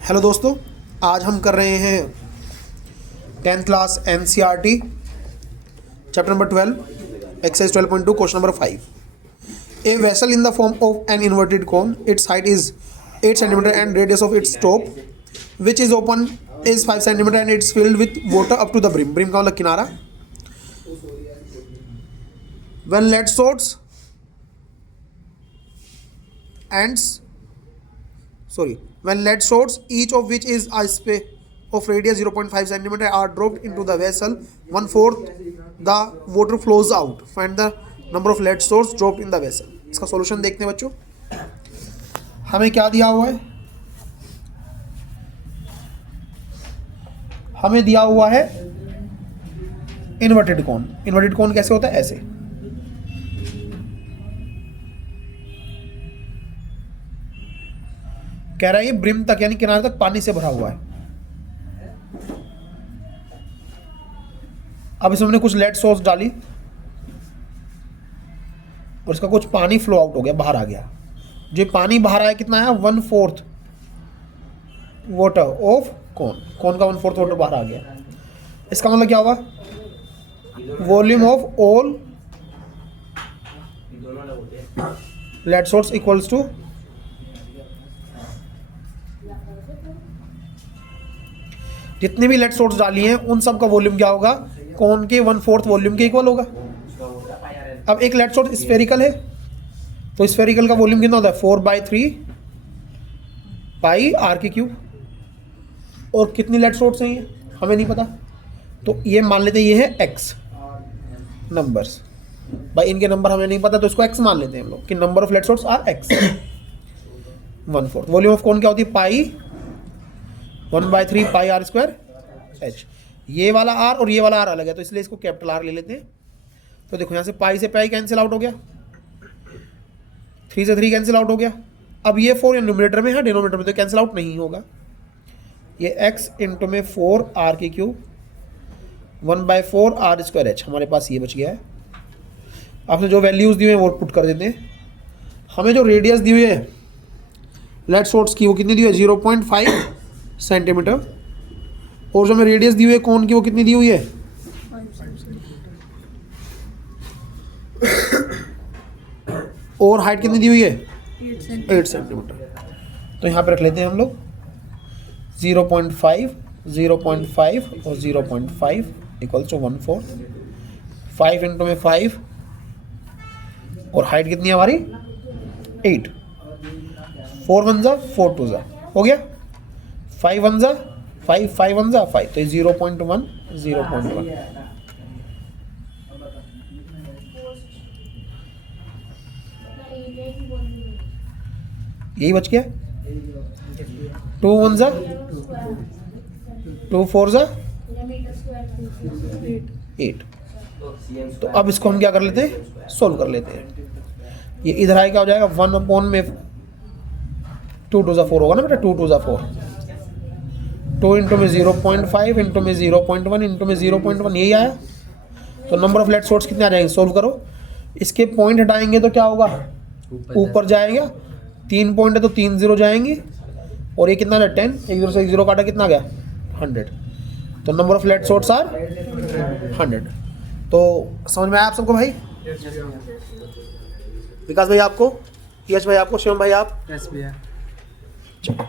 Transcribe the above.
Hello दोस्तों, आज हम कर रहे हैं 10th class NCERT chapter number 12 exercise 12.2 question number 5। A vessel in the form of an inverted cone, its height is 8 centimetre and radius of its top which is open is 5 centimetre and it's filled with water up to the brim. Brim का मतलब किनारा। When lead shots ends when lead shorts, each of which is a space of radius 0.5 centimeter, are dropped into the vessel, 1/4 the water flows out. Find the number of lead shorts dropped in the vessel. इसका solution देखते हैं बच्चों। हमें क्या दिया हुआ है? हमें दिया हुआ है इन्वर्टेड कोन। इन्वर्टेड कोन कैसे होता है? ऐसे। कह रहा है ये ब्रिम तक यानी किनारे तक पानी से भरा हुआ है। अब इसमें हमने कुछ लेड सोर्स डाली और इसका कुछ पानी फ्लो आउट हो गया, बाहर आ गया। जो पानी बाहर आया कितना है? 1/4 वाटर ऑफ कोन। कोन का 1/4 वाटर बाहर आ गया। इसका मतलब क्या होगा? Volume of all lead shots equals to जितने भी लेड सोर्स डाली हैं उन सब का वॉल्यूम क्या होगा? कोन के 1/4 वॉल्यूम के इक्वल होगा। अब एक लेड सोर्स स्फेरिकल है तो स्फेरिकल का वॉल्यूम कितना होता है? 4/3 पाई आर के क्यूब। और कितनी लेड सोर्स हैं ये हमें नहीं पता, तो ये मान लेते हैं ये है एक्स नंबर्स। भाई इनके नंबर हमें नहीं पता तो इसको एक्स मान लेते हैं हम लोग कि number of lead shots are X. 1/4 volume of cone क्या होती है? Pi 1/3 pi R square H. ये वाला आर और ये वाला आर अलग है तो इसलिए इसको कैपिटल आर ले लेते हैं। तो देखो यहाँ से पाई से पाई कैंसिल आउट हो गया, 3 से 3 कैंसिल आउट हो गया। अब ये 4 या न्यूमरेटर में है, डिनोमिनेटर में तो कैंसिल आउट नहीं होगा। ये x इंटू में 4 आर के क्यूब 1/4 आर स्क्वायर एच हमारे पास ये बच गया है। आपने जो वैल्यूज़ दी हुई हैं वो पुट कर देते हैं। हमें जो रेडियस दी हुई है लेड सोर्स की वो कितनी दी हुई है? 0.5 सेंटीमीटर। और जो हमें रेडियस दी हुई है कोन की वो कितनी दी हुई है? 5 और हाइट कितनी दी हुई है? 8 सेंटीमीटर। तो यहाँ पे रख लेते हैं हम लोग 0.5 0.5 और 0.5 इक्वल्स टू 1/4। 5 इंटू में 5 और हाइट कितनी है हमारी? 8। 4 1 जा 4 2 जा हो गया। 5 1 जा 5 5 1 जा 5 तो 0.1 0.1। यही बच गया। 2 1 जा 2 4 जा 8। तो अब इसको हम क्या कर लेते हैं? सोल्व कर लेते हैं। ये इधर आए क्या हो जाएगा? 1 में 2 2 जा 4 होगा ना बेटा? 2 2 जा 4। 2 इंटू में 0.5 इंटू में 0.1 इंटू में 0.1 यही आया। तो नंबर ऑफ लेड सोर्स कितने आ जाएंगे? सोल्व करो। इसके पॉइंट हटाएंगे तो क्या होगा? ऊपर जाएगा। 3 पॉइंट है तो 3 0 जाएंगे। और ये कितना है? 10। 1 0 से 1 0 काटा कितना गया? 100। तो number of lead shots are 100। तो समझ में आया आप सबको भाई? विकास भाई आपको, यश भाई आपको, शिवम भाई आप? यस भैया। चलो।